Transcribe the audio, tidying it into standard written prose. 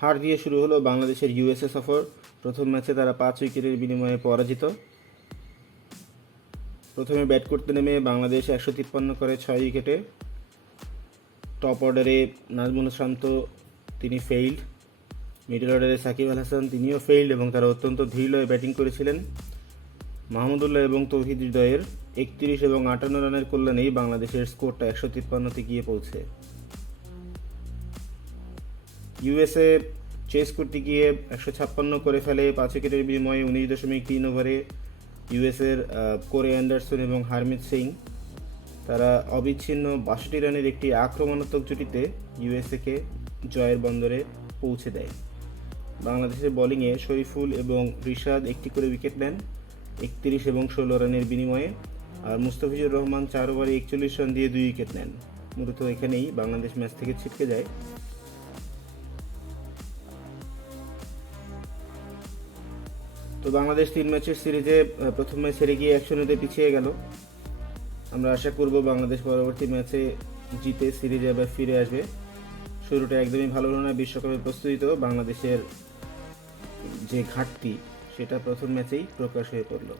হার দিয়ে শুরু হলো বাংলাদেশের ইউএসএ সফর। প্রথম ম্যাচে তারা 5 উইকেটের বিনিময়ে পরাজিত। প্রথমে ব্যাট করতে নেমে বাংলাদেশ 153 করে 6 উইকেটে। টপ অর্ডারে নাজমুল শান্ত, তিনি ফেইল্ড। মিডল অর্ডারে সাকিব আল হাসান, তিনিও ফেইল্ড এবং তারা অত্যন্ত ধীরলয়ে ব্যাটিং করেছিলেন। মাহমুদুল্লাহ এবং তৌহিদ হৃদয়ের 31 এবং 58 রানের কল্যাণেই বাংলাদেশের স্কোরটা 153-তে গিয়ে পৌঁছে। ইউএসএ চেস করতে গিয়ে 156 করে ফেলে 5 উইকেটের বিনিময়ে 19.3 ওভারে। ইউএসএর কোরে অ্যান্ডারসন এবং হারমিত সিং, তারা অবিচ্ছিন্ন 62 রানের একটি আক্রমণাত্মক জুটিতে ইউএসএকে জয়ের বন্দরে পৌঁছে দেয়। বাংলাদেশের বোলিংয়ে শরীফুল এবং রিশাদ একটি করে উইকেট নেন 31 এবং 16 রানের বিনিময়ে, আর মুস্তাফিজুর রহমান 4 ওভারে 41 রান দিয়ে 2 উইকেট নেন। মূলত এখানেই বাংলাদেশ ম্যাচ থেকে ছিটকে যায়। তো বাংলাদেশ 3 ম্যাচের সিরিজে প্রথম ম্যাচ হেরে গিয়ে 1-0-তে পিছিয়ে গেল। আমরা আশা করব বাংলাদেশ পরবর্তী ম্যাচে জিতে সিরিজে আবার ফিরে আসবে। শুরুটা একদমই ভালো হলো না। বিশ্বকাপের প্রস্তুতিতেও বাংলাদেশের যে ঘাটতি সেটা প্রথম ম্যাচেই প্রকাশ হয়ে পড়ল।